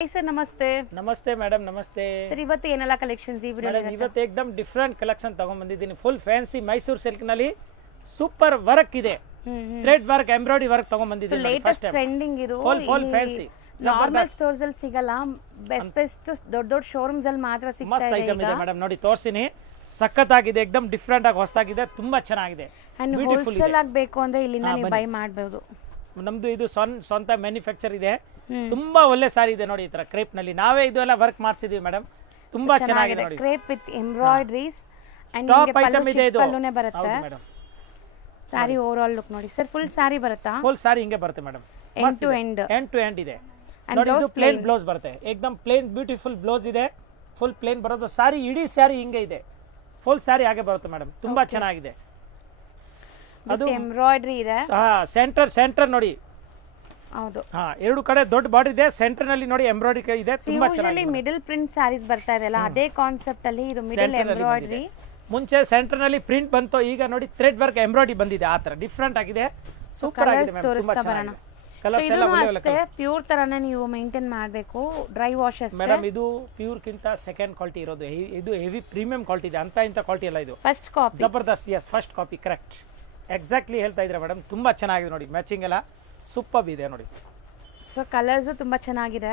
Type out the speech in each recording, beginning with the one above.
Sir नमस्ते नमस्ते madam नमस्ते सर ಇವತ್ತು ಏನೆಲ್ಲ ಕಲೆಕ್ಷನ್ಸ್ ಈ ವಿಡಿಯೋ ಮೇಡಂ ಇವತ್ತು एकदम ಡಿಫರೆಂಟ್ ಕಲೆಕ್ಷನ್ ತಗೊಂಡು ಬಂದಿದ್ದೀನಿ ಫುಲ್ ಫ್ಯಾನ್ಸಿ ಮೈಸೂರು ಸಿಲ್ಕ್ ನಲ್ಲಿ ಸೂಪರ್ ವರ್ಕ್ ಇದೆ ಥ್ರೆಡ್ ವರ್ಕ್ ಎಂಬ್ರಾಯ್ಡರಿ ವರ್ಕ್ ತಗೊಂಡು ಬಂದಿದ್ದೀನಿ ಲೇಟೆಸ್ಟ್ ಟ್ರೆಂಡಿಂಗ್ ಇದು ಫುಲ್ ಫ್ಯಾನ್ಸಿ ನಾರ್ಮಲ್ ಸ್ಟೋರ್ಸ್ ಅಲ್ಲಿ ಸಿಗಲ್ಲ ಬೆಸ್ಟ್ ದೊಡ್ಡ ಶೋರೂಮ್ಸ್ ಅಲ್ಲಿ ಮಾತ್ರ ಸಿಗ್ತಾ ಮಸ್ತ್ ಐಟಮ್ ಇದೆ ಮೇಡಂ ನೋಡಿ ತೋರಿಸ್ತೀನಿ ಸಖತ್ತಾಗಿದೆ एकदम ಡಿಫರೆಂಟ್ ಆಗಿ ಹೊಸದಾಗಿದೆ ತುಂಬಾ ಚೆನ್ನಾಗಿದೆ ಬ್ಯೂಟಿಫುಲ್ ಹೋಲ್ಸೇಲ್ ಆಗಬೇಕು ಅಂದ್ರೆ ಇಲ್ಲಿಂದ ನೀವು ಬೈ ಮಾಡಬಹುದು ನಮ್ದು ಇದು ಸ್ವಂತ ಮ್ಯಾನುಫ್ಯಾಕ್ಚರ್ ಇದೆ ತುಂಬಾ ಒಳ್ಳೆ ಸಾರಿ ಇದೆ ನೋಡಿ ಈ ತರ ಕ್ರೇಪ್ ನಲ್ಲಿ ನಾವೇ ಇದು ಎಲ್ಲ ವರ್ಕ್ ಮಾಡಿಸಿದೀವಿ ಮೇಡಂ ತುಂಬಾ ಚೆನ್ನಾಗಿದೆ ನೋಡಿ crepe with embroideries and top item ಇದೆ ಇದು ಪಲ್ಲುನೇ ಬರುತ್ತೆ madam sari overall look ನೋಡಿ ಸರ್ ಫುಲ್ ಸಾರಿ ಬರುತ್ತಾ ಫುಲ್ ಸಾರಿ ಹಿಂಗೆ ಬರುತ್ತೆ ಮೇಡಂ ಎಂಡ್ ಟು ಎಂಡ್ ಇದೆ ನೋಡಿ ಇದು ಪ್ಲೇನ್ ಬ್ಲೌಸ್ ಬರುತ್ತೆ एकदम ಪ್ಲೇನ್ ಬ್ಯೂಟಿಫುಲ್ ಬ್ಲೌಸ್ ಇದೆ ಫುಲ್ ಪ್ಲೇನ್ ಬರೋದು ಸಾರಿ ಇಡೀ ಸಾರಿ ಹಿಂಗೆ ಇದೆ ಫುಲ್ ಸಾರಿ ಹಾಗೆ ಬರುತ್ತೆ ಮೇಡಂ ತುಂಬಾ ಚೆನ್ನಾಗಿದೆ ಅದು ಎಂಬ್ರಾಯ್ಡರಿ ಇದೆ ಸೆಂಟರ್ ನೋಡಿ ಹೌದು ಎರಡು ಕಡೆ ದೊಡ್ಡ ಬಾರ್ಡರ್ ಇದೆ ಸೆಂಟರ್ ನಲ್ಲಿ ನೋಡಿ ಎಂಬ್ರಾಯ್ಡರಿ ಇದೆ ತುಂಬಾ ಚೆನ್ನಾಗಿದೆ ಮಿಡಲ್ ಪ್ರಿಂಟ್ ಸಾರೀಸ್ ಬರ್ತಾ ಇದೆಲ್ಲ ಅದೇ ಕಾನ್ಸೆಪ್ಟ್ ಅಲ್ಲಿ ಇದು ಮಿಡಲ್ ಎಂಬ್ರಾಯ್ಡರಿ ಮುಂಚೆ ಸೆಂಟರ್ ನಲ್ಲಿ ಪ್ರಿಂಟ್ ಬಂತು ಈಗ ನೋಡಿ ಥ್ರೆಡ್ ವರ್ಕ್ ಎಂಬ್ರಾಯ್ಡರಿ ಬಂದಿದೆ ಆ ತರ ಡಿಫರೆಂಟ್ ಆಗಿದೆ ಸೂಪರ್ ಆಗಿದೆ ಮ್ಯಾಮ್ ತುಂಬಾ ಚೆನ್ನಾಗಿದೆ ಕಲರ್ಸ್ ಎಲ್ಲ ಒಳ್ಳೆ ಒಳ್ಳೆ ಪ್ಯೂರ್ ತರನೇ ನೀವು ಮೇಂಟೈನ್ ಮಾಡಬೇಕು ಡ್ರೈ ವಾಶ್ ಅಷ್ಟೇ ಮೇಡಂ ಇದು ಪ್ಯೂರ್ ಕಿಂತ ಸೆಕೆಂಡ್ ಕ್ವಾಲಿಟಿ ಇರೋದು ಇದು ಹೆವಿ ಪ್ರೀಮಿಯಂ ಕ್ವಾಲಿಟಿ ಇದೆ ಅಂತ ಇಂತ ಕ್ವಾಲಿಟಿ ಅಲ್ಲ ಇದು ಫಸ್ಟ್ ಕಾಪಿ ಜಬರ್ದಸ್ತ್ yes first copy correct exactly ಹೇಳ್ತಾ ಇದ್ರೆ ಮೇಡಂ ತುಂಬಾ ಚೆನ್ನಾಗಿದೆ ನೋಡಿ ಮ್ಯಾಚಿಂಗ್ ಎಲ್ಲ ಸೂಪರ್ ಇದೆ ನೋಡಿ ಸೊ ಕಲರ್ಸ್ ತುಂಬಾ ಚೆನ್ನಾಗಿದೆ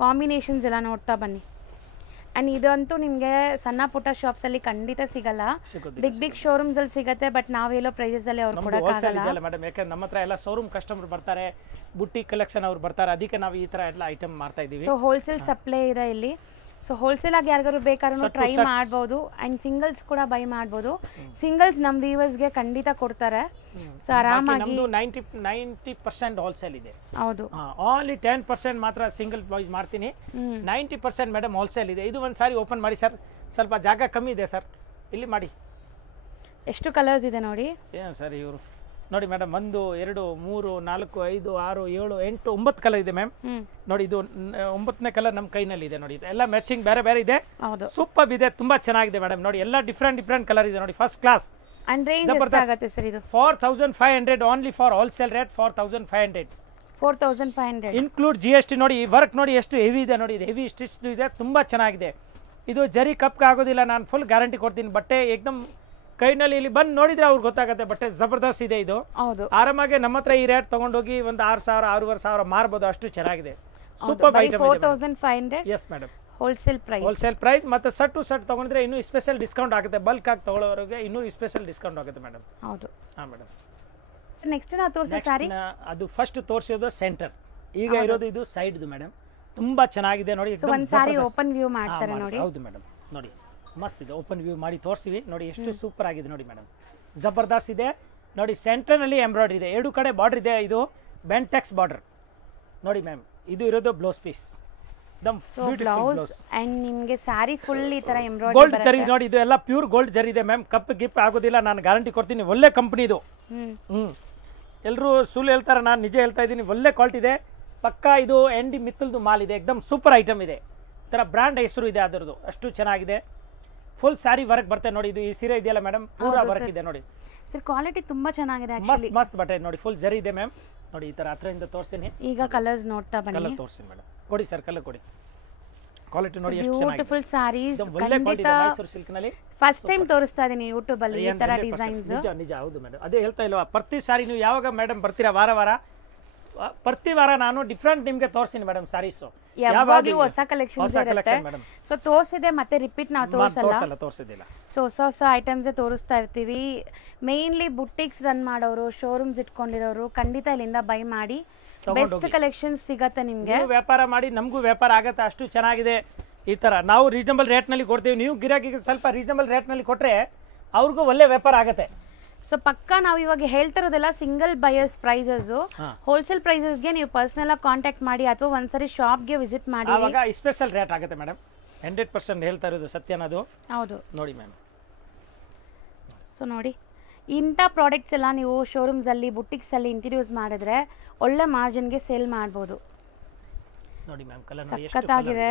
ಕಾಂಬಿನೇಷನ್ಸ್ ಎಲ್ಲ ನೋಡ್ತಾ ಬನ್ನಿ ಅಂಡ್ ಇದಂತೂ ನಿಮಗೆ ಸಣ್ಣ ಪುಟ್ಟ ಶಾಪ್ಸ್ ಅಲ್ಲಿ ಖಂಡಿತ ಸಿಗಲ್ಲ ಬಿಗ್ ಶೋರೂಮ್ಸ್ ಅಲ್ಲಿ ಸಿಗುತ್ತೆ ಬಟ್ ನಾವು ಹೇಳೋ ಪ್ರೈಸಸ್ ಅಲ್ಲಿ ಅವ್ರು ಕೊಡಕ್ಕಾಗಲ್ಲ ಮೇಡಂ ಯಾಕಂದ್ರೆ ನಮ್ಮ ಹತ್ರ ಎಲ್ಲ ಶೋರೂಮ್ ಕಸ್ಟಮರ್ ಬರ್ತಾರೆ ಬುಟ್ಟಿ ಕಲೆಕ್ಷನ್ ಅವ್ರು ಬರ್ತಾರೆ ಅದಕ್ಕೆ ನಾವು ಈ ತರ ಎಲ್ಲ ಐಟಮ್ ಮಾಡ್ತಾ ಇದೀವಿ ಸೊ ಹೋಲ್ಸೇಲ್ ಸಪ್ಲೈ ಇದೆ ಇಲ್ಲಿ ಸೊ ಹೋಲ್ಸೇಲ್ ಆಗಿ ಯಾರಿಗಾರು ಬೇಕಾದ್ರೂ ಟ್ರೈ ಮಾಡಬಹುದು ಅಂಡ್ ಸಿಂಗಲ್ಸ್ ಕೂಡ ಬೈ ಮಾಡಬಹುದು ಸಿಂಗಲ್ಸ್ ನಮ್ಮ ವ್ಯೂವರ್ಸ್ ಗೆ ಖಂಡಿತ ಕೊಡ್ತಾರೆ ಸೊ ಆರಾಮಾಗಿ 90% ಹೋಲ್ಸೇಲ್ ಇದೆ ಹೌದು ಓನ್ಲಿ 10% ಮಾತ್ರ ಸಿಂಗಲ್ ಬಾಯ್ಸ್ ಮಾಡ್ತೀನಿ 90% ಮೇಡಂ ಹೋಲ್ಸೇಲ್ ಇದೆ ಇದು ಒಂದು ಸಾರಿ ಓಪನ್ ಮಾಡಿ ಸರ್ ಸ್ವಲ್ಪ ಜಾಗ ಕಮ್ಮಿ ಇದೆ ಸರ್ ಇಲ್ಲಿ ಮಾಡಿ ಎಷ್ಟು ಕಲರ್ಸ್ ಇದೆ ನೋಡಿ ಏನು ಸರ್ ಇವರು ನೋಡಿ ಮೇಡಮ್ 1 2 3 4 5 6 7 8 9 ಕಲರ್ ಇದೆ ಮ್ಯಾಮ್ ನೋಡಿ ಇದು 9ನೇ ಕಲರ್ ನಮ್ಮ ಕೈನಲ್ಲಿ ಇದೆ ನೋಡಿ ಎಲ್ಲ ಮ್ಯಾಚಿಂಗ್ ಬೇರೆ ಬೇರೆ ಇದೆ ಸೂಪರ್ ಇದೆ ತುಂಬಾ ಚೆನ್ನಾಗಿದೆ ಮೇಡಮ್ ನೋಡಿ ಎಲ್ಲ ಡಿಫರೆಂಟ್ ಕಲರ್ ಇದೆ ನೋಡಿ ಫಸ್ಟ್ ಕ್ಲಾಸ್ ಅಂಡ್ ರೇಂಜ್ ಎಷ್ಟಾಗುತ್ತೆ ಸರ್ ಇದು 4500 only for wholesale rate 4500 include GST ನೋಡಿ ಈ ವರ್ಕ್ ನೋಡಿ ಎಷ್ಟು ಹೆವಿ ಇದೆ ನೋಡಿ ಹೆವಿ ಸ್ಟಿಚ್ ಇದೆ ತುಂಬಾ ಚೆನ್ನಾಗಿದೆ ಇದು ಜರಿ ಕಪ್ಗೆ ಆಗೋದಿಲ್ಲ ನಾನು ಫುಲ್ ಗ್ಯಾರಂಟಿ ಕೊಡ್ತೀನಿ ಬಟ್ಟೆ ಏಕದಮ್ ಕೈನಲ್ಲಿ ಇಲ್ಲಿ ಬಂದು ನೋಡಿದ್ರೆ ಅವ್ರಿಗೆ ಗೊತ್ತಾಗುತ್ತೆ ಬಟ್ಟೆ ಜಬರ್ದಸ್ತ್ ಇದೆ ಇದು ಆರಾಮಾಗಿ ನಮ್ಮ ಹತ್ರ ಈ ರೇಟ್ ತಗೊಂಡೋಗಿ ಒಂದು 6000 6500 ಮಾರಬಹುದು ಅಷ್ಟು ಚೆನ್ನಾಗಿದೆ super item 4500 yes madam wholesale price ಮತ್ತೆ ಸೆಟ್ ಟು ಸೆಟ್ ತಗೊಂಡ್ರೆ ಇನ್ನೂ ಸ್ಪೆಷಲ್ ಡಿಸ್ಕೌಂಟ್ ಆಗುತ್ತೆ ಬಲ್ಕ್ ಆಗಿ ತಗೊಳ್ಳೋರಿಗೆ ಇನ್ನೂ ಸ್ಪೆಷಲ್ ಡಿಸ್ಕೌಂಟ್ ಆಗುತ್ತೆ ಮೇಡಮ್ ಹೌದು ಮೇಡಮ್ ನೆಕ್ಸ್ಟ್ ನಾ ತೋರಿಸೋ ಸಾರಿ ಅದು ಫಸ್ಟ್ ತೋರಿಸೋದು ಸೆಂಟರ್ ಈಗ ಇರೋದು ಇದು ಸೈಡ್ ಮೇಡಮ್ ತುಂಬಾ ಚೆನ್ನಾಗಿದೆ ನೋಡಿ ಒಂದು ಸಾರಿ ಓಪನ್ ವ್ಯೂ ಮಾಡ್ತಾರೆ ನೋಡಿ ಹೌದು ಮೇಡಮ್ ನೋಡಿ ಮಸ್ತ್ ಇದೆ ಓಪನ್ ವ್ಯೂ ಮಾಡಿ ತೋರಿಸ್ತೀವಿ ನೋಡಿ ಎಷ್ಟು ಸೂಪರ್ ಆಗಿದೆ ನೋಡಿ ಮೇಡಮ್ ಜಬರ್ದಸ್ತ್ ಇದೆ ನೋಡಿ ಸೆಂಟರ್ ನಲ್ಲಿ ಎಂಬ್ರಾಯ್ಡರಿ ಇದೆ ಎರಡು ಕಡೆ ಬಾರ್ಡರ್ ಇದೆ ಇದು ಬೆಂಟೆಕ್ಸ್ ಬಾರ್ಡರ್ ನೋಡಿ ಮ್ಯಾಮ್ ಇದು ಇರೋದು ಬ್ಲೌಸ್ ಪೀಸ್ ಬ್ಲೌಸ್ ಅಂಡ್ ನಿಮಗೆ ಸಾರಿ ಫುಲ್ ಈ ತರ ಎಂಬ್ರಾಯ್ಡರಿ ಗೋಲ್ಡ್ ಜರಿ ನೋಡಿ ಇದು ಎಲ್ಲ ಪ್ಯೂರ್ ಗೋಲ್ಡ್ ಜರಿ ಇದೆ ಮ್ಯಾಮ್ ಕಪ್ ಗಿಪ್ ಆಗೋದಿಲ್ಲ ನಾನು ಗ್ಯಾರಂಟಿ ಕೊಡ್ತೀನಿ ಒಳ್ಳೆ ಕಂಪನಿ ಇದು ಎಲ್ಲರೂ ಸುಳ್ಳು ಹೇಳ್ತಾರೆ ನಾನು ನಿಜ ಹೇಳ್ತಾ ಇದ್ದೀನಿ ಒಳ್ಳೆ ಕ್ವಾಲಿಟಿ ಇದೆ ಪಕ್ಕಾ ಇದು ಎಂಡಿ ಮಿತ್ತಲ್ದು ಮಾಲ್ ಇದೆ एकदम ಸೂಪರ್ ಐಟಮ್ ಇದೆ ಈ ತರ ಬ್ರ್ಯಾಂಡ್ ಹೆಸರು ಇದೆ ಅದರದು ಅಷ್ಟು ಚೆನ್ನಾಗಿದೆ ಫುಲ್ ಸಾರಿ ವರ್ಕ್ ಬರುತ್ತೆ ನೋಡಿ ಇದು ಈ ಸೀರೆ ಇದೆಯಲ್ಲ ಮೇಡಮ್ ಪೂರಾ ವರ್ಕ್ ಇದೆ ನೋಡಿ ಸರ್ ಕ್ವಾಲಿಟಿ ತುಂಬಾ ಚೆನ್ನಾಗಿದೆ ಮಸ್ತ್ ಬಟ್ಟೆ ನೋಡಿ ಫುಲ್ ಜರಿ ಇದೆ ಮ್ಯಾಮ್ ನೋಡಿ ಈ ತರ ಹತ್ರದಿಂದ ತೋರಿಸ್ತೀನಿ ಈಗ ಕಲರ್ಸ್ ನೋಡ್ತಾ ಬನ್ನಿ ಕಲರ್ ತೋರಿಸ್ತೀನಿ ಮೇಡಮ್ ಕೊಡಿ ಸರ್ ಕಲರ್ ಕೊಡಿ ಕ್ವಾಲಿಟಿ ನೋಡಿ ಎಷ್ಟು ಚೆನ್ನಾಗಿದೆ ಬ್ಯೂಟಿಫುಲ್ ಸಾರೀಸ್ ಒಳ್ಳೆ ಕ್ವಾಲಿಟಿ ಇದೆ ಮೈಸೂರು ಸಿಲ್ಕ್ ನಲ್ಲಿ ಫಸ್ಟ್ ಟೈಮ್ ತೋರಿಸ್ತಾ ಇದೀನಿ ಯೂಟ್ಯೂಬ್ ಅಲ್ಲಿ ಈ ತರ ಡಿಸೈನ್ಸ್ ನಿಜ ಹೌದು ಮೇಡಮ್ ಅದೇ ಹೇಳ್ತಾ ಇಲ್ವಾ ಪ್ರತಿ ಸಾರಿ ನೀವು ಯಾವಾಗ ಮೇಡಮ್ ಬರ್ತೀರಾ ವಾರ ಪ್ರತಿ ವಾರ ನಾನು ಡಿಫರೆಂಟ್ ನಿಮಗೆ ತೋರಿಸ್ತೀನಿ ಮೇಡಮ್ ಸಾರೀಸ್ ಯಾವಾಗಲೂ ಹೊಸ ಕಲೆಕ್ಷನ್ಸ್ ಇರುತ್ತೆ ಸೊ ತೋರಿಸಿದೆ ಮತ್ತೆ ರಿಪೀಟ್ ನಾವು ತೋರಿಸಿದಿಲ್ಲ ಸೊ ಹೊಸ ಐಟಮ್ಸ್ ತೋರಿಸ್ತಾ ಇರ್ತೀವಿ ಮೇನ್ಲಿ ಬುಟಿಕ್ಸ್ ರನ್ ಮಾಡೋರು ಶೋರೂಮ್ಸ್ ಇಟ್ಕೊಂಡಿರೋರು ಖಂಡಿತ ಇಲ್ಲಿಂದ ಬೈ ಮಾಡಿ ಬೆಸ್ಟ್ ಕಲೆಕ್ಷನ್ಸ್ ಸಿಗತ್ತೆ ನಿಮ್ಗೆ ವ್ಯಾಪಾರ ಮಾಡಿ ನಮಗೂ ವ್ಯಾಪಾರ ಆಗತ್ತೆ ಅಷ್ಟು ಚೆನ್ನಾಗಿದೆ ಈ ತರ ನಾವು ರೀಸನಬಲ್ ರೇಟ್ ನಲ್ಲಿ ಕೊಡ್ತೀವಿ ನೀವು ಗಿರಾಕಿಗೆ ಸ್ವಲ್ಪ ರೀಸನಬಲ್ ರೇಟ್ ನಲ್ಲಿ ಕೊಟ್ರೆ ಅವ್ರಿಗೂ ಒಳ್ಳೆ ವ್ಯಾಪಾರ ಆಗತ್ತೆ ಸೊ ಪಕ್ಕಾ ನಾವು ಇವಾಗ ಹೇಳ್ತಿರೋದೆಲ್ಲ single buyers prices wholesale prices ಗೆ ನೀವು ಪರ್ಸನಲ್ ಆಗಿ ಕಾಂಟ್ಯಾಕ್ಟ್ ಮಾಡಿ ಅಥವಾ ಒಂದ್ಸರಿ ಶಾಪ್ ಗೆ ವಿಸಿಟ್ ಮಾಡಿ ಆವಾಗ ಸ್ಪೆಷಲ್ ರೇಟ್ ಆಗುತ್ತೆ ಮೇಡಮ್ 100% ಹೇಳ್ತಾ ಇರೋದು ಸತ್ಯನದು ಹೌದು ನೋಡಿ ಮ್ಯಾಮ್ ಸೊ ನೋಡಿ ಇಂಥ ಪ್ರಾಡಕ್ಟ್ಸ್ ಎಲ್ಲ ನೀವು ಶೋರೂಮ್ಸ್ ಅಲ್ಲಿ ಬುಟಿಕ್ಸ್ ಅಲ್ಲಿ ಇಂಟ್ರೊಡ್ಯೂಸ್ ಮಾಡಿದ್ರೆ ಒಳ್ಳೆ ಮಾರ್ಜಿನ್ ಗೆ ಸೇಲ್ ಮಾಡಬಹುದು ನೋಡಿ ಮ್ಯಾಮ್ ಕಲರ್ ಸಖತ್ತಾಗಿದೆ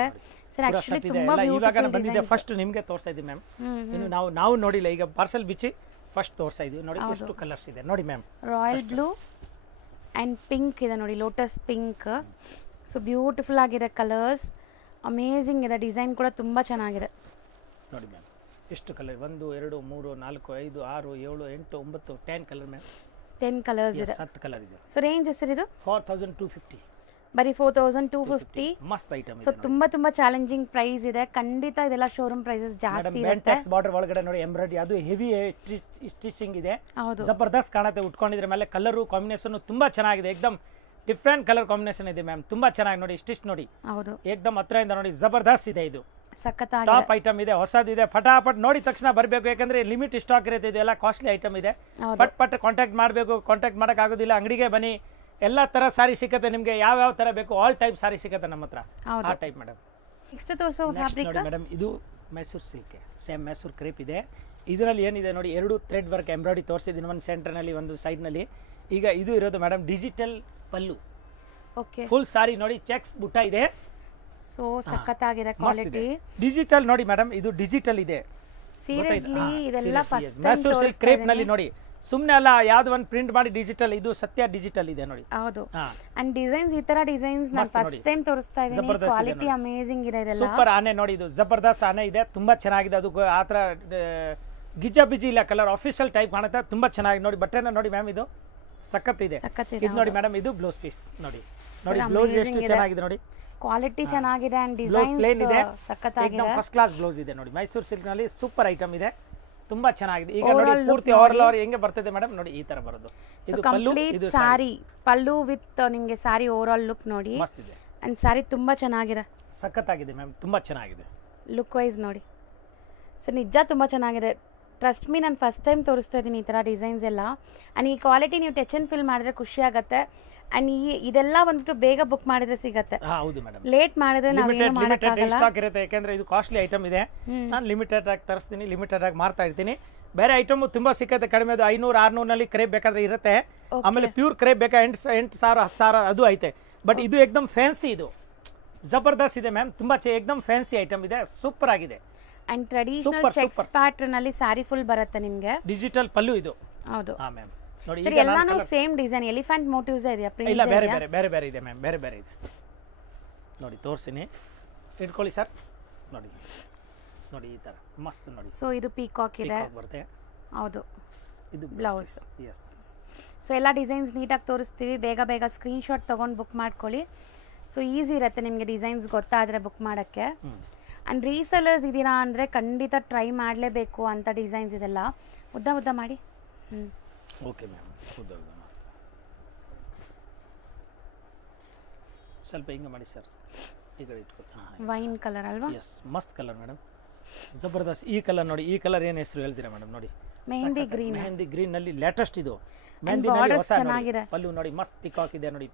ಸರ್ ಆಕ್ಚುಲಿ ತುಂಬಾ ಇವಾಗ ಬಂದಿದೆ ಫಸ್ಟ್ ನಿಮಗೆ ತೋರಿಸ್ತಾ ಇದ್ದೀನಿ ಮ್ಯಾಮ್ ಇನ್ನು ನಾವು ನೋಡಿಲ್ಲ ಈಗ ಪಾರ್ಸಲ್ ಬಿಚ್ಚಿ ಫಸ್ಟ್ ತೋರಿಸ್ತಾ ಇದೀವಿ ನೋಡಿ ಎಷ್ಟು ಕಲರ್ಸ್ ಇದೆ ನೋಡಿ ma'am royal blue and pink ಇದೆ ನೋಡಿ ಲೋಟಸ್ ಪಿಂಕ್ ಸೊ ಬ್ಯೂಟಿಫುಲ್ ಆಗಿದೆ ಕಲರ್ಸ್, ಅಮೇಝಿಂಗ್ ಇದೆ, ಡಿಸೈನ್ ಕೂಡ ತುಂಬ ಚೆನ್ನಾಗಿದೆ ನೋಡಿ ಮ್ಯಾಮ್. ಎಷ್ಟು ಕಲರ್? 1 2 3 4 5 6 7 8 9 10 colour ma'am. 10 ಕಲರ್ಸ್ ಇದೆ. 10 ಕಲರ್ ಇದೆ. ಸೊ ರೇಂಜ್ ಸರ್ ಇದು 4250 ಬರೀ 4250. ಮಸ್ತ್ ಐಟಮ್ ಸೊ ಇದೆ. ತುಂಬಾ ಚಾಲೆಂಜಿಂಗ್ ಪ್ರೈಸ್ ಇದೆ, ಖಂಡಿತ ಇದೆಲ್ಲ ಶೋರೂಮ್ ಪ್ರೈಸಸ್ ಜಾಸ್ತಿ ಇರುತ್ತೆ. ಬೆಂಟೆಕ್ಸ್ ಬಾರ್ಡರ್ ಒಳಗಡೆ ನೋಡಿ ಎಂಬ್ರಾಯ್ಡರಿ, ಅದು ಹೆವಿ ಸ್ಟಿಚಿಂಗ್ ಇದೆ, ಹೌದು ಜಬರ್ದಸ್ತ್ ಕಾಣುತ್ತೆ. ಉಟ್ಕೊಂಡಿದ್ರ ಮೇಲೆ ಕಲರು ಕಾಂಬಿನೇಷನ್ ತುಂಬಾ ಚೆನ್ನಾಗಿದೆ, ಏಕದಮ್ ಡಿಫ್ರೆಂಟ್ ಕಲರ್ ಕಾಂಬಿನೇಷನ್ ಇದೆ ಮ್ಯಾಮ್. ತುಂಬಾ ಚೆನ್ನಾಗಿ ನೋಡಿ, ಸ್ಟಿಚ್ ನೋಡಿ, ಹೌದು ಏಕದಮ್ ಹತ್ರದಿಂದ ನೋಡಿ, ಜಬರ್ದಸ್ತ್ ಇದೆ. ಇದು ಸಖತ್ತಾಗಿದೆ, ಟಾಪ್ ಐಟಮ್ ಇದೆ, ಹೊಸದಿದೆ. ಫಟಾಫಟ್ ನೋಡಿ ತಕ್ಷಣ ಬರಬೇಕು, ಯಾಕಂದ್ರೆ ಲಿಮಿಟ್ ಸ್ಟಾಕ್ ಇರುತ್ತೆ. ಇದೆಲ್ಲ ಕಾಸ್ಟ್ಲಿ ಐಟಮ್ ಇದೆ. ಪಟ್ ಕಾಂಟ್ಯಾಕ್ಟ್ ಮಾಡಬೇಕು. ಕಾಂಟ್ಯಾಕ್ಟ್ ಮಾಡಕ್ ಆಗೋದಿಲ್ಲ, ಅಂಗಡಿಗೆ ಬನ್ನಿ, ಎಲ್ಲ ತರ ಸಾರಿ ಸಿಗುತ್ತೆ ನಿಮಗೆ. ಯಾವ ತರ ಬೇಕು ಆಲ್ ಟೈಪ್ ಸಾರಿ ಸಿಗುತ್ತೆ ನಮ್ಮ ಹತ್ರ. ಆ ಟೈಪ್ ಮೇಡಮ್. ನೆಕ್ಸ್ಟ್ ತೋರಿಸೋ ಫ್ಯಾಬ್ರಿಕ್ ನೋಡಿ ಮೇಡಮ್, ಇದು Mysuru silk, same Mysuru crepe ಇದೆ. ಇದರಲ್ಲಿ ಏನಿದೆ ನೋಡಿ, 2 ಥ್ರೆಡ್ ವರ್ಕ್ ಎಂಬ್ರಾಯ್ಡರಿ ತೋರಿಸಿದ್ದೀನಿ, ಒಂದು ಸೆಂಟರ್ನಲ್ಲಿ ಒಂದು ಸೈಡ್ನಲ್ಲಿ. ಈಗ ಇದು ಇರೋದು ಮೇಡಮ್ ಡಿಜಿಟಲ್ ಪಲ್ಲು. ಓಕೆ, ಫುಲ್ ಸಾರಿ ನೋಡಿ, ಚೆಕ್ಸ್ ಬುಟ್ಟ ಇದೆ. ಸೊ ಸಖತ್ತಾಗಿದೆ ಕ್ವಾಲಿಟಿ. ಡಿಜಿಟಲ್ ನೋಡಿ ಮೇಡಮ್, ಇದು ಡಿಜಿಟಲ್ ಇದೆ. ಸೀರಿಯಸ್ಲಿ ಇದೆಲ್ಲ ಫಸ್ಟ್ ಮೈಸೂರು ಸಿಲ್ಕ್ ಕ್ರೇಪ್ ನಲ್ಲಿ ನೋಡಿ, ಸುಮ್ಮನೆ ಅಲ್ಲ ಯಾವ್ದು ಒಂದು ಪ್ರಿಂಟ್ ಮಾಡಿ ಡಿಜಿಟಲ್, ಇದು ಸತ್ಯ ಡಿಜಿಟಲ್ ಇದೆ ನೋಡಿ. ಹೌದು, ಅಂಡ್ ಡಿಸೈನ್ಸ್ ಈ ತರ ಡಿಸೈನ್ಸ್ ನಾನು ಫಸ್ಟ್ ಟೈಮ್ ತೋರಿಸ್ತಾ ಇದ್ದೀನಿ. ಕ್ವಾಲಿಟಿ ಅಮೇಜಿಂಗ್ ಇದೆ ಇದೆಲ್ಲ. ಸೂಪರ್ ಆನೆ ನೋಡಿ, ಇದು ಜಬರ್ದಸ್ತ್ ಆನೆ ಇದೆ, ತುಂಬಾ ಚೆನ್ನಾಗಿದೆ. ಅದು ಆತರ ಗಿಜ್ಜಾ ಬಿಜಿ ಇಲ್ಲ, ಕಲರ್ ಆಫೀಷಿಯಲ್ ಟೈಪ್ ಕಾಣುತ್ತೆ, ತುಂಬಾ ಚೆನ್ನಾಗಿದೆ ನೋಡಿ. ಬಟ್ಟೆನ ನೋಡಿ ಮ್ಯಾಮ್, ಇದು ಸಖತ್ ಇದೆ. ಇದು ನೋಡಿ ಮೇಡಮ್, ಇದು ಬ್ಲೌಸ್ ಪೀಸ್ ನೋಡಿ, ನೋಡಿ ಬ್ಲೌಸ್ ಎಷ್ಟು ಚೆನ್ನಾಗಿದೆ ನೋಡಿ, ಕ್ವಾಲಿಟಿ ಚೆನ್ನಾಗಿದೆ ಅಂಡ್ ಡಿಸೈನ್ ಪ್ಲೇನ್ ಇದೆ, ಸಖತ್ತಾಗಿದೆ, ಫಸ್ಟ್ ಕ್ಲಾಸ್ ಬ್ಲೌಸ್ ಇದೆ ನೋಡಿ. ಮೈಸೂರು ಸಿಲ್ಕ್ ನಲ್ಲಿ ಸೂಪರ್ ಐಟಮ್ ಇದೆ, ತುಂಬಾ ಚೆನ್ನಾಗಿದೆ. ಈಗ ನೋಡಿ ಪೂರ್ತಿ ಓವರ್ ಹೆಂಗೆ ಬರ್ತದೆ ಮೇಡಮ್, ನೋಡಿ ಈ ತರ ಬರೋದು. ಇದು ಪಲ್ಲು, ಇದು ಸಾರಿ ಪಲ್ಲು ವಿತ್ ನಿಮಗೆ ಸಾರಿ ಓವರ್ ಆಲ್ ಲುಕ್ ನೋಡಿ, ಮಸ್ತ್ ಇದೆ. ಅಂಡ್ ಸಾರಿ ತುಂಬಾ ಚೆನ್ನಾಗಿದೆ, ಸಖತ್ತಾಗಿದೆ ಮ್ಯಾಮ್, ತುಂಬಾ ಚೆನ್ನಾಗಿದೆ. ಲುಕ್ ವೈಸ್ ನೋಡಿ, ಸೊ ನಿಜ ತುಂಬಾ ಚೆನ್ನಾಗಿದೆ. ಟ್ರಸ್ಟ್ ಮೀ, ನಾನು ಫಸ್ಟ್ ಟೈಮ್ ತೋರಿಸ್ತಾ ಇದ್ದೀನಿ ಈ ಥರ ಡಿಸೈನ್ಸ್ ಎಲ್ಲ. ಆ್ಯಂಡ್ ಈ ಕ್ವಾಲಿಟಿ ನೀವು ಟಚ್ ಆ್ಯಂಡ್ ಫೀಲ್ ಮಾಡಿದ್ರೆ ಖುಷಿ ಆಗುತ್ತೆ. ಆ್ಯಂಡ್ ಇದೆಲ್ಲ ಬಂದ್ಬಿಟ್ಟು ಬೇಗ ಬುಕ್ ಮಾಡಿದ್ರೆ ಸಿಗುತ್ತೆ, ಹೌದು ಮೇಡಮ್. ಲೇಟ್ ಮಾಡಿದ್ರೆ ನಾವೇನು ಮಾಡೋಕ್ಕಾಗಲ್ಲ. ಸ್ಟಾಕ್ ಇರುತ್ತೆ, ಯಾಕಂದ್ರೆ ಇದು ಕಾಸ್ಟ್ಲಿ ಐಟಮ್ ಇದೆ. ನಾನು ಲಿಮಿಟೆಡ್ ಆಗಿ ತರಿಸ್ತೀನಿ, ಲಿಮಿಟೆಡ್ ಆಗಿ ಮಾರ್ತಾ ಇರ್ತೀನಿ. ಬೇರೆ ಐಟಮ್ ತುಂಬಾ ಸಿಕ್ಕತ್ತೆ ಕಡಿಮೆ, ಅದು 500 600 ನಲ್ಲಿ ಕ್ರೇಪ್ ಬೇಕಾದ್ರೆ ಇರುತ್ತೆ. ಆಮೇಲೆ ಪ್ಯೂರ್ ಕ್ರೇಪ್ ಬೇಕಾ 8,000 10,000 ಅದು ಐತೆ. ಬಟ್ ಇದು ಎಕ್ದಮ್ ಫ್ಯಾನ್ಸಿ, ಇದು ಜಬರ್ದಸ್ತ್ ಇದೆ ಮ್ಯಾಮ್, ತುಂಬಾ ಎಕ್ದಮ್ ಫ್ಯಾನ್ಸಿ ಐಟಮ್ ಇದೆ, ಸೂಪರ್ ಆಗಿದೆ. ಅಂಡ್ ಟ್ರೆಡಿಷನಲ್ ಚೆಕ್ಸ್ ಪ್ಯಾಟರ್ನ್ ಅಲ್ಲಿ ಸಾರಿ ಫುಲ್ ಬರುತ್ತೆ ನಿಮಗೆ. ಡಿಜಿಟಲ್ ಪಲ್ಲು ಇದು. ಹೌದು ಮ್ಯಾಮ್ ನೋಡಿ, ಸರಿ ಎಲ್ಲಾನು ಸೇಮ್ ಡಿಸೈನ್, ಎಲಿಫೆಂಟ್ ಮೋಟಿವ್ಸ್ ಇದೆಯಾ? ಇಲ್ಲ, ಬೇರೆ ಬೇರೆ ಬೇರೆ ಬೇರೆ ಇದೆ ಮ್ಯಾಮ್, ಬೇರೆ ಬೇರೆ ಇದೆ ನೋಡಿ. ತೋರಿಸ್ತೀನಿ, ಇಟ್ಕೊಳ್ಳಿ ಸರ್. ನೋಡಿ ನೋಡಿ ಈ ತರ ಮಸ್ತ್ ನೋಡಿ. ಸೊ ಇದು ಪೀಕಾಕ್ ಇದೆ ಬರುತ್ತೆ, ಹೌದು. ಇದು ಬ್ಲೌಸ್. ಎಸ್. ಸೊ ಎಲ್ಲ ಡಿಸೈನ್ಸ್ ನೀಟಾಗಿ ತೋರಿಸ್ತೀವಿ, ಬೇಗ ಬೇಗ ಸ್ಕ್ರೀನ್ ಶಾಟ್ ತೊಗೊಂಡು ಬುಕ್ ಮಾಡ್ಕೊಳ್ಳಿ. ಸೊ ಈಸಿ ಇರುತ್ತೆ ನಿಮಗೆ ಡಿಸೈನ್ಸ್ ಗೊತ್ತಾದರೆ ಬುಕ್ ಮಾಡೋಕ್ಕೆ. ಆ್ಯಂಡ್ ರೀಸೆಲರ್ಸ್ ಇದ್ದೀರಾ ಅಂದರೆ ಖಂಡಿತ ಟ್ರೈ ಮಾಡಲೇಬೇಕು ಅಂತ ಡಿಸೈನ್ಸ್ ಇದೆಲ್ಲ. ಉದ್ದ ಮಾಡಿ. ಓಕೆ ಮ್ಯಾಮ್, ಸ್ವಲ್ಪ ಹಿಂಗೆ ಮಾಡಿ ಸರ್. ಈ ಕಡೆ ಇಟ್ಕೊಳ್ಳಿ. ವೈನ್ ಕಲರ್ ಅಲ್ವಾ? ಎಸ್, ಮಸ್ತ್ ಕಲರ್ ಮೇಡಮ್, ಜಬರ್ದಸ್ತ್. ಈ ಕಲರ್ ನೋಡಿ, ಈ ಕಲರ್ ಏನು ಹೆಸರು ಹೇಳ್ತೀರಾ ಮೇಡಮ್? ನೋಡಿ, ಮೆಹಂದಿ ಗ್ರೀನ್. ಮೆಹಂದಿ ಗ್ರೀನ್ ನಲ್ಲಿ ಲೇಟೆಸ್ಟ್ ಇದು. ಮೆಹಂದಿ ನಲ್ಲಿ ಹೊಸ ನೋಡಿ, ಪಲ್ಲು ನೋಡಿ ಮಸ್ತ್ ಪಿಕಾಕ್ ಇದೆ ನೋಡಿ.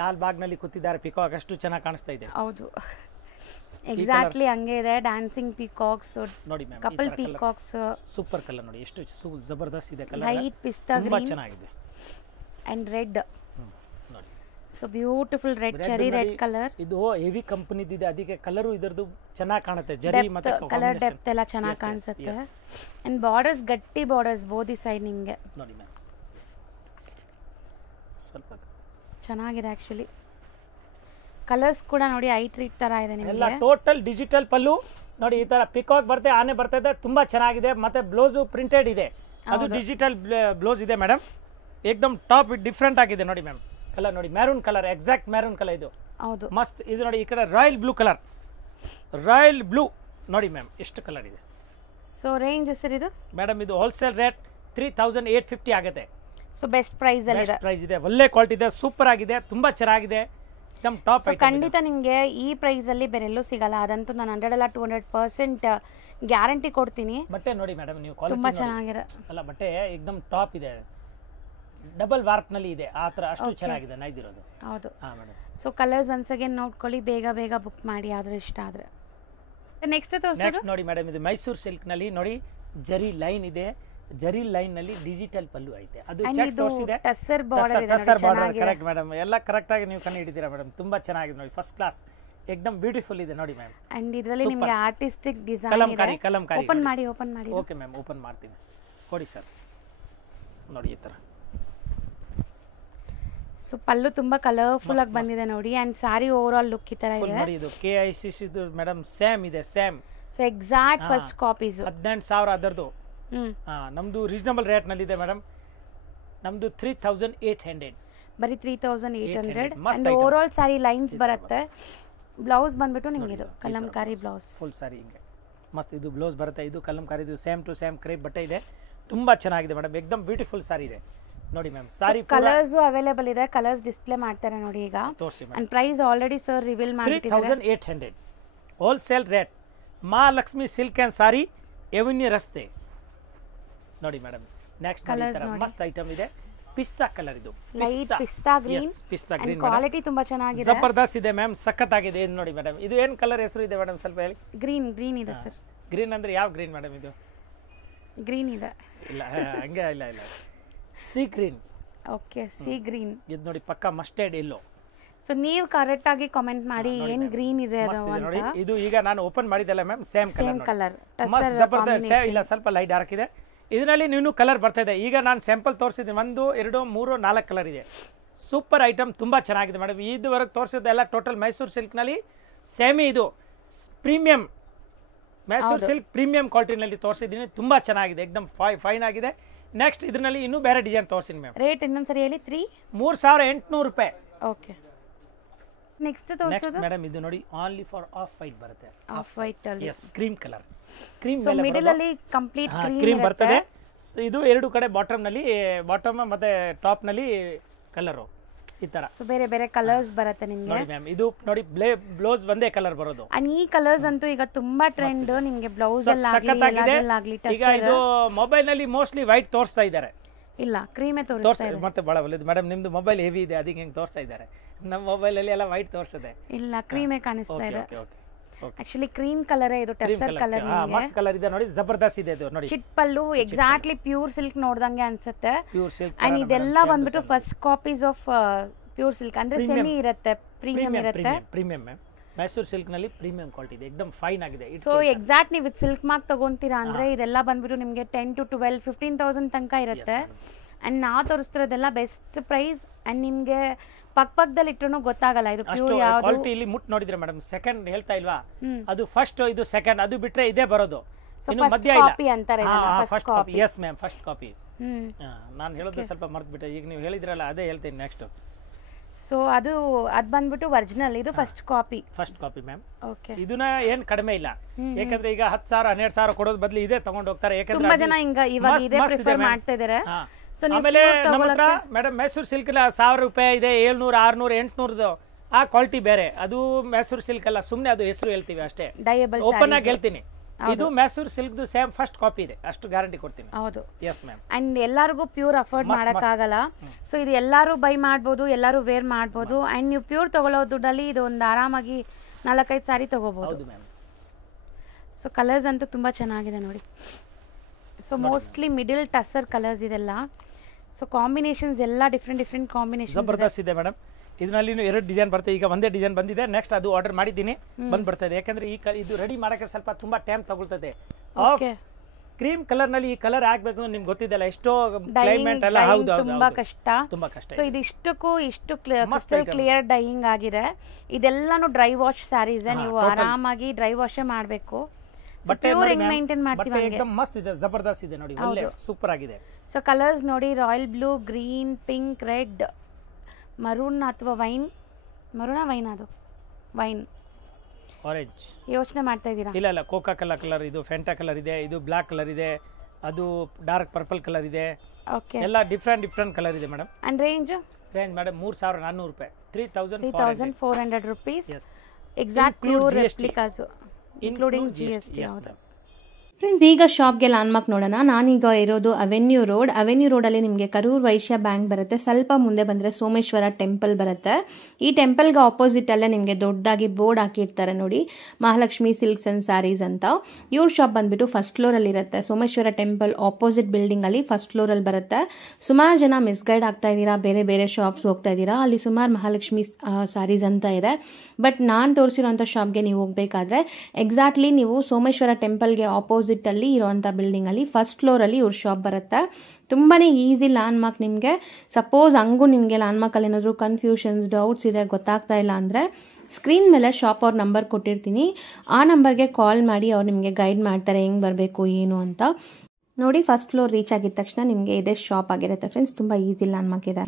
ಲಾಲ್ ಬಾಗ್ ನಲ್ಲಿ ಕೂತಿದ್ದಾರೆ ಪಿಕಾಕ್, ಅಷ್ಟು ಚೆನ್ನಾಗಿ ಕಾಣಿಸ್ತಾ ಇದೆ. ಹೌದು, ಎಕ್ಸಾಕ್ಟ್ಲಿ ಹಂಗೆ ಇದೆ. ಡ್ಯಾನ್ಸಿಂಗ್ ಪಿಕಾಕ್ಸ್ ನೋಡಿ ma'am, couple peacocks. Super colour ನೋಡಿ, ಎಷ್ಟು ಜಬರ್ದಸ್ತ್ ಇದೆ ಕಲರ್. ಲೈಟ್ ಪಿಸ್ತಾ ತುಂಬಾ ಗ್ರೀನ್ ಚೆನ್ನಾಗಿದೆ. ಅಂಡ್ ರೆಡ್ ನೋಡಿ, so beautiful red, cherry red colour. ಇದು ಹೆವಿ ಕಂಪನಿದು ಇದೆ, ಅದಕ್ಕೆ ಕಲರ್ ಇದರದು ಚೆನ್ನಾಗಿ ಕಾಣುತ್ತೆ. ಜರಿ ಮತ್ತೆ ಕಲರ್ ಡೆಪ್ತ್ ಎಲ್ಲ ಚೆನ್ನಾಗಿ ಕಾಣಿಸುತ್ತೆ. ಅಂಡ್ ಬಾರ್ಡರ್ಸ್ ಗಟ್ಟಿ ಬಾರ್ಡರ್ಸ್ ಬೋದಿ ಸೈಡ್ ನಿಮಗೆ ನೋಡಿ ಮ್ಯಾಮ್, ಸ್ವಲ್ಪ ಚೆನ್ನಾಗಿದೆ ಆಕ್ಚುಲಿ. ಕಲರ್ಸ್ ಕೂಡ ನೋಡಿ ಐ ಟ್ರೀಟ್ ತರ ಇದೆ ನಿಮಗೆ. ಎಲ್ಲ ಟೋಟಲ್ ಡಿಜಿಟಲ್ ಪಲ್ಲು ನೋಡಿ, ಈ ತರ ಪಿಕಾಕ್ ಬರುತ್ತೆ, ಆನೆ ಬರ್ತದೆ, ತುಂಬಾ ಚೆನ್ನಾಗಿದೆ. ಮತ್ತೆ ಬ್ಲೌಸ್ ಪ್ರಿಂಟೆಡ್ ಇದೆ, ಅದು ಡಿಜಿಟಲ್ ಬ್ಲೌಸ್ ಇದೆ ಮೇಡಮ್. ಏಕದಮ್ ಟಾಪ್ ಡಿಫ್ರೆಂಟ್ ಆಗಿದೆ ನೋಡಿ ಮ್ಯಾಮ್. ಕಲರ್ ನೋಡಿ, maroon colour, exact maroon colour ಇದು. ಹೌದು, ಮಸ್ತ್. ಇದು ನೋಡಿ, ಈ ಕಡೆ royal blue colour, royal blue ನೋಡಿ ಮ್ಯಾಮ್, ಎಷ್ಟು ಕಲರ್ ಇದೆ. ಸೊ ರೇಂಜ್ ಸರ್ ಇದು ಮೇಡಮ್, ಇದು ಹೋಲ್ಸೇಲ್ ರೇಟ್ 3,850 ಆಗುತ್ತೆ. ಸೊ ಬೆಸ್ಟ್ ಪ್ರೈಸ್ ಅಲ್ಲಿ ಇದೆ. ಪ್ರೈಸ್ ಇದೆ, ಒಳ್ಳೆ ಕ್ವಾಲಿಟಿ ಇದೆ, ಸೂಪರ್ ಆಗಿದೆ, ತುಂಬಾ ಚೆನ್ನಾಗಿದೆ, एकदम ಟಾಪ್ ಐಟಂ. ಖಂಡಿತ ನಿಮಗೆ ಈ ಪ್ರೈಸ್ ಅಲ್ಲಿ ಬೇರೆ ಎಲ್ಲೂ ಸಿಗಲ್ಲ, ಅದಂತೂ ನಾನು 100 ಅಲ್ಲ 200% ಗ್ಯಾರಂಟಿ ಕೊಡ್ತೀನಿ. ಬಟ್ಟೆ ನೋಡಿ ಮೇಡಮ್, ನೀವು ಕ್ವಾಲಿಟಿ ತುಂಬಾ ಚೆನ್ನಾಗಿದೆ ಅಲ್ಲ, ಬಟ್ಟೆ एकदम ಟಾಪ್ ಇದೆ, ಡಬಲ್ ವಾರ್ಪ್ ನಲ್ಲಿ ಇದೆ, ಆ ತರ ಅಷ್ಟು ಚೆನ್ನಾಗಿದೆ ನೈದಿರೋದು. ಹೌದು. ಹಾ madam. So colours once again ನೋಡ್ಕೊಳ್ಳಿ, ಬೇಗ ಬೇಗ ಬುಕ್ ಮಾಡಿ ಯಾವ್ದು ಇಷ್ಟ ಆದ್ರೆ. ನೆಕ್ಸ್ಟ್ ತೋರಿಸೋದು ನೋಡಿ ಮೇಡಮ್, ಇದು ಮೈಸೂರು ಸಿಲ್ಕ್ ನಲ್ಲಿ ನೋಡಿ, ಜರಿ ಲೈನ್ ಇದೆ, ಜರಿ ಲೈನ್ ನಲ್ಲಿ ಡಿಜಿಟಲ್ ಪಲ್ಲು ಐತೆ, ಅದು ಚೆಕ್ಸ್ ತೋರಿಸಿದೆ, ಟಸರ್ ಬಾರ್ಡರ್ ಇದೆ. ಟಸರ್ ಬಾರ್ಡರ್ ಕರೆಕ್ಟ್ ಮೇಡಮ್, ಎಲ್ಲ ಕರೆಕ್ಟ್ ಆಗಿ ನೀವು ಕಣ್ಣು ಹಿಡಿತೀರಾ ಮೇಡಮ್, ತುಂಬಾ ಚೆನ್ನಾಗಿದೆ ನೋಡಿ, ಫಸ್ಟ್ ಕ್ಲಾಸ್, एकदम ಬ್ಯೂಟಿಫುಲ್ ಇದೆ ನೋಡಿ ಮ್ಯಾಮ್. ಅಂಡ್ ಇದರಲ್ಲಿ ನಿಮಗೆ ಆರ್ಟಿಸ್ಟಿಕ್ ಡಿಸೈನ್ ಕಲಂಕಾರಿ ಓಪನ್ ಮಾಡಿ. ಓಕೆ ಮ್ಯಾಮ್, ಓಪನ್ ಮಾಡ್ತೀನಿ, ಕೊಡಿ ಸರ್. ನೋಡಿ ಈ ತರ. ಸೊ ಸೊ ಪಲ್ಲು ತುಂಬಾ ಕಲರ್ಫುಲ್ ಆಗಿ ಬಂದಿದೆ ನೋಡಿ and sorry overall look ಈ ತರ ಇದೆ ನೋಡಿ ಇದು KICC ಮೇಡಮ್ ಸೇಮ್ ಇದೆ same so exact first copies 18,000 ಅದರದು ನಮ್ದು ರೀಸನಬಲ್ ರೇಟ್ ನಲ್ಲಿ ಇದೆ ಮೇಡಮ್ ನಮ್ದು 3,800 ಬರೀ 3,800 and over all sorry lines ಬರುತ್ತೆ ಬ್ಲೌಸ್ ಬಂದ್ಬಿಟ್ಟು ನಿಮಗೆ ಇದು ಕಲಂಕಾರಿ ಬ್ಲೌಸ್ ಫುಲ್ ಸಾರಿ ಹಿಂಗೆ ಮಸ್ತ್ ಇದು ಬ್ಲೌಸ್ ಬರುತ್ತೆ ಇದು ಕಲಂಕಾರಿ ಇದು ಸೇಮ್ ಟು ಸೇಮ್ ಕ್ರೇಪ್ ಬಟ್ಟೆ ಇದೆ ತುಂಬಾ ಚೆನ್ನಾಗಿದೆ ಮೇಡಮ್ ಏಕದಮ್ ಬ್ಯೂಟಿಫುಲ್ ಸಾರಿ ಇದೆ ನೋಡಿ ಮ್ಯಾಮ್ ಸಾರಿ ಕಲರ್ಸ್ ಅವೈಲೇಬಲ್ ಇದೆ ಕಲರ್ಸ್ ಡಿಸ್ಪ್ಲೇ ಮಾಡ್ತಾರೆ ನೋಡಿ ಈಗ ತೋರಿಸಿ and price already sir reveal ಮಾಡಿದ್ದಾರೆ 3,800 wholesale rate Mahalakshmi silk and sari avenue ರಸ್ತೆ ನೋಡಿ ಮೇಡಮ್ ನೆಕ್ಸ್ಟ್ ಮಸ್ತ್ ಐಟಮ್ ಇದೆ ಪಿಸ್ತಾ ಕಲರ್ ಇದು ಲೈಟ್ ಪಿಸ್ತಾ ಗ್ರೀನ್ ಪಿಸ್ತಾ ಗ್ರೀನ್ ಕ್ವಾಲಿಟಿ ತುಂಬಾ ಚೆನ್ನಾಗಿದೆ ಜಬರ್ದಸ್ತ್ ಇದೆ ಮ್ಯಾಮ್ ಸಖತ್ತಾಗಿದೆ ಏನು ನೋಡಿ ಮೇಡಮ್ ಇದು ಏನು ಕಲರ್ ಹೆಸರು ಇದೆ ಮೇಡಮ್ ಸ್ವಲ್ಪ ಹೇಳಿ ಗ್ರೀನ್ ಇದೆ ಸರ್ ಗ್ರೀನ್ ಅಂದ್ರೆ ಯಾವ ಗ್ರೀನ್ ಮೇಡಮ್ ಇದು ಗ್ರೀನ್ ಇದೆ ಇಲ್ಲ ಹಂಗೆ ಇಲ್ಲ C green okay C green ಇದು ನೋಡಿ ಪಕ್ಕ ಮಸ್ಟರ್ಡ್ ಎಲ್ಲೋ ಸೊ ನೀವು ಕರೆಕ್ಟ್ ಆಗಿ ಕಾಮೆಂಟ್ ಮಾಡಿ ಏನ್ ಗ್ರೀನ್ ಇದೆ ಅದು ನೋಡಿ ಇದು ಈಗ ನಾನು ಓಪನ್ ಮಾಡಿದಲ್ಲ ಮ್ಯಾಮ್ ಸೇಮ್ ಕಲರ್ ಮಸ್ತ್ ಜಬರ್ದಸ್ತ್ ಇಲ್ಲ ಸ್ವಲ್ಪ ಲೈಟ್ ಡಾರ್ಕ್ ಇದೆ ಇದರಲ್ಲಿ ನೀನು ಕಲರ್ ಬರ್ತಾ ಇದೆ ಈಗ ನಾನು ಸ್ಯಾಂಪಲ್ ತೋರಿಸಿದ್ದೀನಿ 1 2 3 4 ಕಲರ್ ಇದೆ ಸೂಪರ್ ಐಟಮ್ ತುಂಬಾ ಚೆನ್ನಾಗಿದೆ ಮೇಡಮ್ ಇದುವರೆಗೆ ತೋರಿಸಿದ್ದೆಲ್ಲ ಟೋಟಲ್ ಮೈಸೂರು ಸಿಲ್ಕ್ನಲ್ಲಿ ಸೇಮಿ ಇದು ಪ್ರೀಮಿಯಂ ಮೈಸೂರು ಸಿಲ್ಕ್ ಪ್ರೀಮಿಯಂ ಕ್ವಾಲಿಟಿನಲ್ಲಿ ತೋರಿಸಿದ್ದೀನಿ ತುಂಬಾ ಚೆನ್ನಾಗಿದೆ ಏಕದಮ್ ಫೈನ್ ಆಗಿದೆ ನೆಕ್ಸ್ಟ್ ಇದರಲ್ಲಿ ಇನ್ನೂ ಬೇರೆ ಡಿಸೈನ್ ತೋರಿಸಿನಿ ಮ್ಯಾಮ್ ರೇಟ್ ಇನ್ನೊಂದ್ಸರಿ ಹೇಳಿ 3,800 ರೂಪಾಯಿ ಓಕೆ ನೆಕ್ಸ್ಟ್ ತೋರಿಸೋದು ಮೇಡಮ್ ಇದು ನೋಡಿ ಓನ್ಲಿ ಫಾರ್ ಆಫ್ ವೈಟ್ ಬರುತ್ತೆ ಆಫ್ ವೈಟ್ ಅಲ್ಲಿ yes cream colour cream so middle ಅಲ್ಲಿ ಕಂಪ್ಲೀಟ್ ಕ್ರೀಮ್ ಬರ್ತದೆ ಇದು ಎರಡು ಕಡೆ ಬಾಟಮ್ ಮತ್ತೆ ಟಾಪ್ ನಲ್ಲಿ ಕಲರ್ ಈ ತರ ಸೊ ಬೇರೆ ಬೇರೆ ಕಲರ್ಸ್ ಬರುತ್ತೆ ನಿಮಗೆ ನೋಡಿ ಮ್ಯಾಮ್ ಇದು ನೋಡಿ ಬ್ಲೌಸ್ ಒಂದೇ ಕಲರ್ ಬರೋದು ಅಂಡ್ ಈ ಕಲರ್ಸ್ ಅಂತೂ ಈಗ ತುಂಬಾ ಟ್ರೆಂಡ್ ನಿಮಗೆ ಬ್ಲೌಸ್ ಅಲ್ಲಿ ಆಗಲಿ ಈಗ ಇದು ಮೊಬೈಲ್ ನಲ್ಲಿ ಮೋಸ್ಟ್ಲಿ ವೈಟ್ ತೋರಿಸ್ತಾ ಇದ್ದಾರೆ ಇಲ್ಲ ಕ್ರೀಮೇ ತೋರಿಸ್ತಾ ಇದೆ ಮತ್ತೆ ಬಹಳ ಒಳ್ಳೆದು ಮೇಡಮ್ ನಿಮ್ದು ಮೊಬೈಲ್ ಹೆವಿ ಇದೆ ಅದಕ್ಕೆ ಹೆಂಗೆ ತೋರಿಸ್ತಾ ಇದ್ದಾರೆ ನಮ್ಮ ಮೊಬೈಲ್ ಅಲ್ಲಿ ಎಲ್ಲ ವೈಟ್ ತೋರಿಸ್ತದೆ ಇಲ್ಲ ಕ್ರೀಮೇ ಕಾಣಿಸ್ತಾ ಇದೆ ಆಕ್ಚುಲಿ ಕ್ರೀಮ್ ಕಲರ್ ಇದು ಟೆಸರ್ ಕಲರ್ ಮಸ್ತ್ ಕಲರ್ ಇದೆ ನೋಡಿ ಜಬರ್ದಸ್ತ್ ಇದೆ ಇದು ನೋಡಿ ಚಿಟ್ ಪಲ್ಲು ಎಕ್ಸಾಕ್ಟ್ಲಿ ಪ್ಯೂರ್ ಸಿಲ್ಕ್ ನೋಡ್ದಂಗೆ ಅನ್ಸುತ್ತೆ ಅಂಡ್ ಇದೆಲ್ಲ ಬಂದ್ಬಿಟ್ಟು first copies of pure silk ಅಂದ್ರೆ ಸೆಮಿ ಇರುತ್ತೆ ಪ್ರೀಮಿಯಂ ಇರುತ್ತೆ ಪ್ರೀಮಿಯಂ ಮ್ಯಾಮ್ ಮೈಸೂರು ಸಿಲ್ಕ್ ನಲ್ಲಿ ಪ್ರೀಮಿಯಂ ಕ್ವಾಲಿಟಿ ಇದೆ ಏಕದಮ್ ಫೈನ್ ಆಗಿದೆ ಸೊ ಎಕ್ಸಾಕ್ಟ್ ನೀವು ವಿತ್ ಸಿಲ್ಕ್ ಮಾರ್ಕ್ ತಗೊಂತೀರಾ ಅಂದ್ರೆ ಇದೆಲ್ಲ ಬಂದ್ಬಿಟ್ಟು ನಿಮಗೆ 10 to 12 15,000 ತನಕ ಇರುತ್ತೆ ಅಂಡ್ ನಾ ತೋರಿಸ್ತಿರೋದೆಲ್ಲ ಬೆಸ್ಟ್ ಪ್ರೈಸ್ ಅಂಡ್ ನಿಮ್ಗೆ ಪಕ್ಕದಲ್ಲಿ ಇಟ್ಟರು ಗೊತ್ತಾಗಲ್ಲ ಇದು ಪ್ಯೂರ್ ಯಾವುದು ಕ್ವಾಲಿಟಿ ಇಲ್ಲಿ ಮುಟ್ ನೋಡಿದ್ರೆ ಮೇಡಮ್ ಸೆಕೆಂಡ್ ಹೇಳ್ತಾ ಇಲ್ವಾ ಅದು ಫಸ್ಟ್ ಇದು ಸೆಕೆಂಡ್ ಅದು ಬಿಟ್ರೆ ಇದೇ ಬರೋದು ಇನ್ನು ಮಧ್ಯ ಇಲ್ಲ ಕಾಪಿ ಅಂತಾರೆ first copy yes ma'am first copy ನಾನು ಹೇಳೋದು ಸ್ವಲ್ಪ ಮರ್ತ್ಬಿಟ್ಟೆ ಈಗ ನೀವು ಹೇಳಿದ್ರಲ್ಲ ಅದೇ ಹೇಳ್ತೀನಿ ನೆಕ್ಸ್ಟ್ ಸೊ ಅದು ಬಂದ್ಬಿಟ್ಟು ಒರಿಜಿನಲ್ ಇದು ಫಸ್ಟ್ ಕಾಪಿ ಮ್ಯಾಮ್ ಓಕೆ ಇದನ್ನ ಏನ್ ಕಡಿಮೆ ಇಲ್ಲ ಯಾಕಂದ್ರೆ ಈಗ 10,000 12,000 ಕೊಡೋದ್ ಬದಲು ಇದೇ ತಗೊಂಡು ಹೋಗ್ತಾರೆ ಯಾಕಂದ್ರೆ ತುಂಬಾ ಜನ ಇವಾಗ ಇದೇ ಪ್ರಿಫರ್ ಮಾಡ್ತಾ ಇದಾರೆ ಆಮೇಲೆ ನಮ್ಮ ಹತ್ರ ಮೇಡಮ್ ಮೈಸೂರು ಸಿಲ್ಕ್ 1,000 ರೂಪಾಯಿ ಇದೆ 700 600 800 ಆ ಕ್ವಾಲಿಟಿ ಬೇರೆ ಅದು ಮೈಸೂರು ಸಿಲ್ಕ್ ಅಲ್ಲ ಸುಮ್ನೆ ಅದು ಹೆಸರು ಹೇಳ್ತೀವಿ ಅಷ್ಟೇ ಓಪನ್ ಆಗಿ ಹೇಳ್ತೀನಿ ಇದು Mysuru silk same first copy ಇದೆ ಅಷ್ಟು ಗ್ಯಾರಂಟಿ ಕೊಡ್ತೀನಿ ಹೌದು ಎಸ್ ಮ್ಯಾಮ್ ಅಂಡ್ ಎಲ್ಲರಿಗೂ ಪ್ಯೂರ್ ಅಫೋರ್ಡ್ ಮಾಡಕ್ ಆಗಲ್ಲ ಸೊ ಇದು ಎಲ್ಲರೂ ಬೈ ಮಾಡ್ಬೋದು ಎಲ್ಲರೂ ವೇರ್ ಮಾಡ್ಬೋದು ಅಂಡ್ ನೀವು ಪ್ಯೂರ್ ತಗೊಳ್ಳೋ ದುಡ್ಡಲ್ಲಿ ಇದು ಒಂದು ಆರಾಮಾಗಿ 4-5 ಸಾರಿ ತಗೋಬಹುದು ಸೊ ಕಲರ್ಸ್ ಅಂತೂ ತುಂಬಾ ಚೆನ್ನಾಗಿದೆ ನೋಡಿ so mostly middle tussar colours ಇದೆಲ್ಲ ಸೊ ಕಾಂಬಿನೇಷನ್ಸ್ ಎಲ್ಲ ಡಿಫ್ರೆಂಟ್ ಕಾಂಬಿನೇಷನ್ ಜಬರ್ದಸ್ತ್ ಇದೆ ಮೇಡಮ್ ಇದರಲ್ಲಿ ಎರಡು ಡಿಸೈನ್ ಬರ್ತದೆ ಈಗ ಒಂದೇ ಡಿಸೈನ್ ಬಂದಿದೆ ನೆಕ್ಸ್ಟ್ ಅದು ಆರ್ಡರ್ ಮಾಡಿದ್ದೀನಿ ಬಂದ್ ಬರ್ತದೆ ಯಾಕಂದ್ರೆ ಇದು ರೆಡಿ ಮಾಡಕ್ಕೆ ಸ್ವಲ್ಪ ತುಂಬಾ ಟೈಮ್ ತಗೊಳ್ತದೆ ಕ್ರೀಮ್ ಕಲರ್ ನಲ್ಲಿ ಈ ಕಲರ್ ಹಾಕ್ಬೇಕು ನಿಮ್ಗೆ ಗೊತ್ತಿದೆಲ್ಲ ಎಷ್ಟೋ ಕ್ಲೈಮೇಟ್ ಎಲ್ಲ ಹೌದು ತುಂಬಾ ಕಷ್ಟ ಸೊ ಇದಿಷ್ಟಕ್ಕೂ ಇಷ್ಟು ಕ್ಲಿಯರ್ ಡೈಯಿಂಗ್ ಆಗಿದೆ ಇದೆಲ್ಲಾನು ಡ್ರೈ ವಾಶ್ ಸ್ಯಾರೀಸ್ ನೀವು ಆರಾಮಾಗಿ ಡ್ರೈ ವಾಶೇ ಮಾಡಬೇಕು ಬಟ್ಟೆ ಮೇಂಟೈನ್ ಮಾಡ್ತೀವಿ एकदम ಮಸ್ತ್ ಇದೆ ಜಬರ್ದಸ್ತ್ ಇದೆ ನೋಡಿ ಒಳ್ಳೆ ಸೂಪರ್ ಆಗಿದೆ ಸೊ ಕಲರ್ಸ್ ನೋಡಿ royal blue green pink red maroon ಅಥವಾ ವೈನ್ ಅದು ವೈನ್ ಆರೆಂಜ್ ಯೋಚನೆ ಮಾಡ್ತಾ ಇದ್ದೀರಾ ಇಲ್ಲ ಕೋಕಾ ಕಲರ್ ಇದು ಫೆಂಟಾ ಕಲರ್ ಇದೆ ಇದು ಬ್ಲಾಕ್ ಕಲರ್ ಇದೆ ಅದು ಡಾರ್ಕ್ ಪರ್ಪಲ್ ಕಲರ್ ಇದೆ ಓಕೆ ಎಲ್ಲ ಡಿಫರೆಂಟ್ ಕಲರ್ ಇದೆ ಮೇಡಮ್ ಅಂಡ್ ರೇಂಜ್ ಮೇಡಮ್ 3,400 ರೂಪಾಯಿ 3,400 rupees exact pure replicas including GST friends ಈಗ ಶಾಪ್ಗೆ ಲ್ಯಾಂಡ್ಮಾರ್ಕ್ ನೋಡೋಣ. ನಾನೀಗ ಇರೋದು ಅವೆನ್ಯೂ ರೋಡಲ್ಲಿ ನಿಮಗೆ ಕರೂರ್ ವೈಶ್ಯ ಬ್ಯಾಂಕ್ ಬರುತ್ತೆ. ಸ್ವಲ್ಪ ಮುಂದೆ ಬಂದರೆ ಸೋಮೇಶ್ವರ ಟೆಂಪಲ್ ಬರುತ್ತೆ. ಈ ಟೆಂಪಲ್ಗೆ ಆಪೋಸಿಟಲ್ಲೇ ನಿಮಗೆ ದೊಡ್ಡದಾಗಿ ಬೋರ್ಡ್ ಹಾಕಿರ್ತಾರೆ ನೋಡಿ, ಮಹಾಲಕ್ಷ್ಮಿ ಸಿಲ್ಕ್ಸ್ ಆ್ಯಂಡ್ ಸ್ಯಾರೀಸ್ ಅಂತ. ಇವ್ರ ಶಾಪ್ ಬಂದುಬಿಟ್ಟು ಫಸ್ಟ್ ಫ್ಲೋರಲ್ಲಿ ಇರುತ್ತೆ. ಸೋಮೇಶ್ವರ ಟೆಂಪಲ್ ಆಪೋಸಿಟ್ ಬಿಲ್ಡಿಂಗಲ್ಲಿ ಫಸ್ಟ್ ಫ್ಲೋರಲ್ಲಿ ಬರುತ್ತೆ. ಸುಮಾರು ಜನ ಮಿಸ್ಗೈಡ್ ಆಗ್ತಾ ಇದ್ದೀರಾ, ಬೇರೆ ಬೇರೆ ಶಾಪ್ಸ್ ಹೋಗ್ತಾ ಇದ್ದೀರಾ. ಅಲ್ಲಿ ಸುಮಾರು ಮಹಾಲಕ್ಷ್ಮಿ ಸ್ಯಾರೀಸ್ ಅಂತ ಇದೆ. ಬಟ್ ನಾನು ತೋರಿಸಿರೋಂಥ ಶಾಪ್ಗೆ ನೀವು ಹೋಗಬೇಕಾದ್ರೆ ಎಕ್ಸಾಕ್ಟ್ಲಿ ನೀವು ಸೋಮೇಶ್ವರ ಟೆಂಪಲ್ಗೆ ಆಪೋಸಿಟ್ ಆಪೋಸಿಟಲ್ಲಿ ಇರೋವಂಥ ಬಿಲ್ಡಿಂಗಲ್ಲಿ ಫಸ್ಟ್ ಫ್ಲೋರಲ್ಲಿ ಇವ್ರ ಶಾಪ್ ಬರುತ್ತೆ. ತುಂಬಾ ಈಸಿ ಲ್ಯಾಂಡ್ಮಾರ್ಕ್. ನಿಮಗೆ ಸಪೋಸ್ ಹಂಗೂ ನಿಮಗೆ ಲ್ಯಾಂಡ್ಮಾರ್ಕಲ್ಲಿ ಏನಾದರೂ ಕನ್ಫ್ಯೂಷನ್ಸ್ ಡೌಟ್ಸ್ ಇದೆ, ಗೊತ್ತಾಗ್ತಾ ಇಲ್ಲ ಅಂದರೆ ಸ್ಕ್ರೀನ್ ಮೇಲೆ ಶಾಪ್ ಅವ್ರ ನಂಬರ್ ಕೊಟ್ಟಿರ್ತೀನಿ, ಆ ನಂಬರ್ಗೆ ಕಾಲ್ ಮಾಡಿ ಅವ್ರು ನಿಮಗೆ ಗೈಡ್ ಮಾಡ್ತಾರೆ ಹೆಂಗೆ ಬರಬೇಕು ಏನು ಅಂತ. ನೋಡಿ, ಫಸ್ಟ್ ಫ್ಲೋರ್ ರೀಚ್ ಆಗಿದ ತಕ್ಷಣ ನಿಮಗೆ ಇದೇ ಶಾಪ್ ಆಗಿರುತ್ತೆ ಫ್ರೆಂಡ್ಸ್. ತುಂಬ ಈಸಿ ಲ್ಯಾಂಡ್ಮಾರ್ಕ್ ಇದೆ.